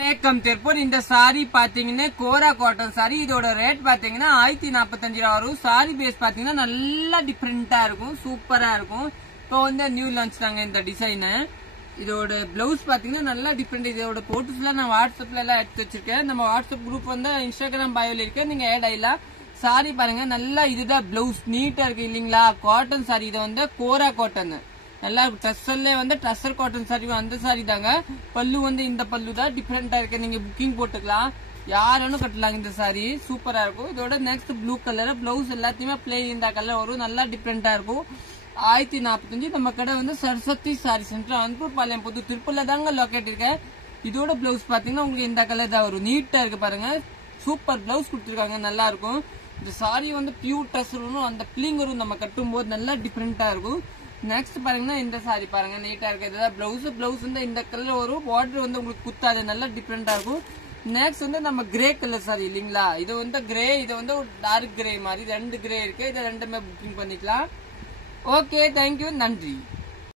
திருப்பூர் இந்த சாரி பாத்தீங்கன்னா கோரா cotton sorry. இதோட ரேட் பாத்தீங்கன்னா 1045 ரூபா வரும். சாரி பேஸ் பாத்தீங்கன்னா நல்லா டிஃபரெண்டா இருக்கும், சூப்பரா இருக்கும். இப்போ வந்து நியூ லான்ச் தாங்க இந்த டிசைனு. இதோட பிளவுஸ் பாத்தீங்கன்னா நல்லா டிஃபரெண்ட். இதோட போட்டோஸ் எல்லாம் நான் வாட்ஸ்அப்ல எல்லாம் எடுத்து வச்சிருக்கேன். நம்ம வாட்ஸ்அப் குரூப் வந்து இன்ஸ்டாகிராம் பயோல இருக்கு, நீங்க ஆட் ஆயிடலாம். சாரி பாருங்க, நல்லா இதுதான் பிளவுஸ், நீட்டா இருக்கு இல்லீங்களா. காட்டன் சாரி, இது வந்து கோரா காட்டன் நல்லா ட்ரெஸ்ஸர்ல வந்து ட்ரெஸ்ஸர் காட்டன் சாரி அந்த சாரி தாங்க. பல்லு வந்து இந்த பல்லு தான் டிஃபரெண்டா இருக்கு, நீங்க புக்கிங் போட்டுக்கலாம், யாரும் கட்டலாம். இந்த சாரி சூப்பரா இருக்கும். இதோட நெக்ஸ்ட் ப்ளூ கலர் பிளவுஸ் எல்லாத்தையுமே பிளெயின் இந்த கலர் வரும், நல்லா டிஃபரெண்டா இருக்கும். 1045. நம்ம கடை வந்து சரஸ்வதி சாரி சென்டர் அன்பூர் பாளையம் புது திருப்பூர்ல தாங்க லொக்கேட் இருக்கு. இதோட பிளவுஸ் பாத்தீங்கன்னா உங்களுக்கு இந்த கலர் தான் வரும், நீட்டா இருக்கு பாருங்க. சூப்பர் பிளவுஸ் கொடுத்துருக்காங்க, நல்லா இருக்கும். இந்த சாரி வந்து பியூர் ட்ரெஸ் வரும், அந்த பிளிங் வரும், நம்ம கட்டும் போது நல்லா டிஃபரெண்டா இருக்கும். நெக்ஸ்ட் பாருங்கன்னா இந்த சாரி பாருங்க, நீட்டா இருக்கு. இதுதான் பிளவுஸ். பிளவுஸ் வந்து இந்த கலர் வரும், பார்டர் வந்து உங்களுக்கு குத்தாது, நல்லா டிஃபரெண்டா இருக்கும். நெக்ஸ்ட் வந்து நம்ம கிரே கலர் சாரி இல்லீங்களா. இது வந்து கிரே, இது வந்து டார்க் கிரே மாதிரி ரெண்டு கிரே இருக்கு. இதை ரெண்டுமே புக்கிங் பண்ணிக்கலாம். ஓகே, தேங்க்யூ, நன்றி.